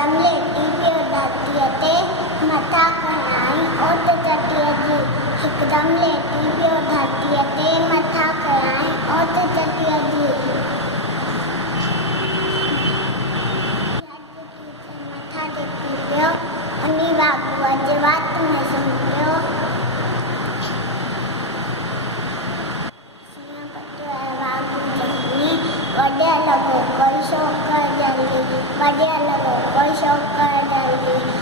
हिकदम लेटी पियो धरतीअ ते मथां कयाई ओट चटीअ जी। हिकदम लेटी पियो धरतीअ ते मथां कयाई ओट चटीअ जी। मथा टेकी पियो उन्ही बाबूअ जे वात में सुम्ही पियो। वॾे लॻो कोई शौक़ जल्दी, वॾे लॻो कोई शौक़ जल्दी।